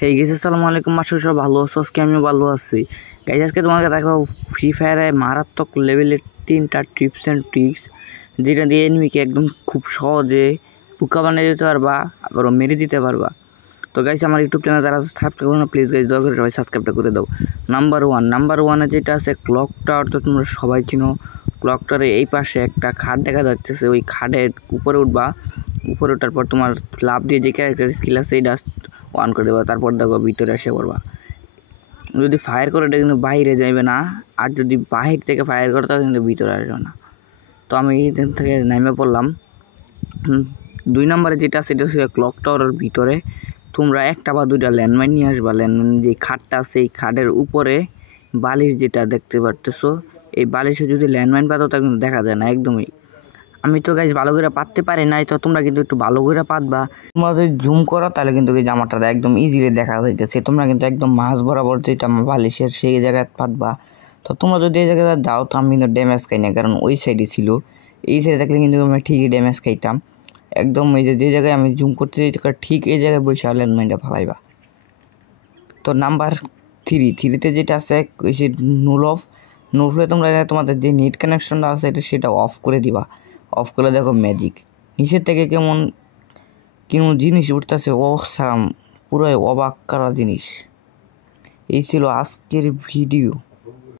হে গেছে আসসালামু আলাইকুম, মাসুর সব ভালো আছো? আজকে আমিও ভালো আছি। গাইজ আজকে তোমাকে দেখো ফ্রি ফায়ারে মারাত্মক লেভেলের 3টা টিপস অ্যান্ড ট্রিক্স, যেটা দিয়ে এনিমিকে একদম খুব সহজে পোকা বানিয়ে দিতে পারবা, আবার মেরে দিতে পারবা। তো গাইজ আমার ইউটিউব চ্যানেল যারা সাবস্ক্রাইব করো না, প্লিজ গাইজ দয়া করে সবাই সাবস্ক্রাইবটা করে দাও। নাম্বার ওয়ানে যেটা আছে ক্লক টাওয়ার, তো তোমরা সবাই চিনো। ক্লক টাওয়ারে এই পাশে একটা খাট দেখা যাচ্ছে, ওই খাটের উপরে উঠবা। উপরে ওঠার পর তোমার লাভ দিয়ে যে ক্যারেক্টার স্কিল আছে এটা অন করে দেবা, তারপর দেখো ভিতরে এসে পড়বা। যদি ফায়ার করে এটা কিন্তু বাইরে যাইবে না, আর যদি বাহির থেকে ফায়ার করে তাহলে কিন্তু ভিতরে আসবে না। তো আমি এখান থেকে নেমে পড়লাম। 2 নম্বরে যেটা সেটা হচ্ছে ক্লক টাওয়ারের ভিতরে তোমরা একটা বা দুইটা ল্যান্ডমাইন নিয়ে আসবা। ল্যান্ডমাইন যে খাটটা আছে এই খাটের উপরে বালিশ যেটা দেখতে পারতেছো, এই বালিশে যদি ল্যান্ডমাইন পাতো তা কিন্তু দেখা যায় না একদমই। আমি তো গাইজ ভালো করে পাততে পারি নাই, তো তোমরা কিন্তু একটু ভালো করে পাতবা। তোমরা যদি জুম করো তাহলে কিন্তু এই জামাটা একদম ইজিলি দেখা যাইতেছে। তোমরা কিন্তু একদম মাছ বরাবর যেটা বালিশের সেই জায়গায় পাতবা। তো তোমরা যদি এই জায়গায় দাও তো আমি কিন্তু ড্যামেজ খাই না, কারণ ওই সাইডে ছিল। এই সাইডে থাকলে কিন্তু আমি ঠিকই ড্যামেজ খাইতাম। একদম এই যে জায়গায় আমি জুম করতে ঠিক এই জায়গায় বসে ল্যান্ডমাইনটা ফালাইবা। তো নাম্বার 3তে যেটা আছে ওই যে নুলফে তোমরা তোমাদের যে নেট কানেকশনটা আছে সেটা অফ করে দিবা। অফ করে দেখো ম্যাজিক নিচের থেকে কেমন জিনিস উঠতেছে, ও সাম পুরো অবাক করা জিনিস। এই ছিল আজকের ভিডিও।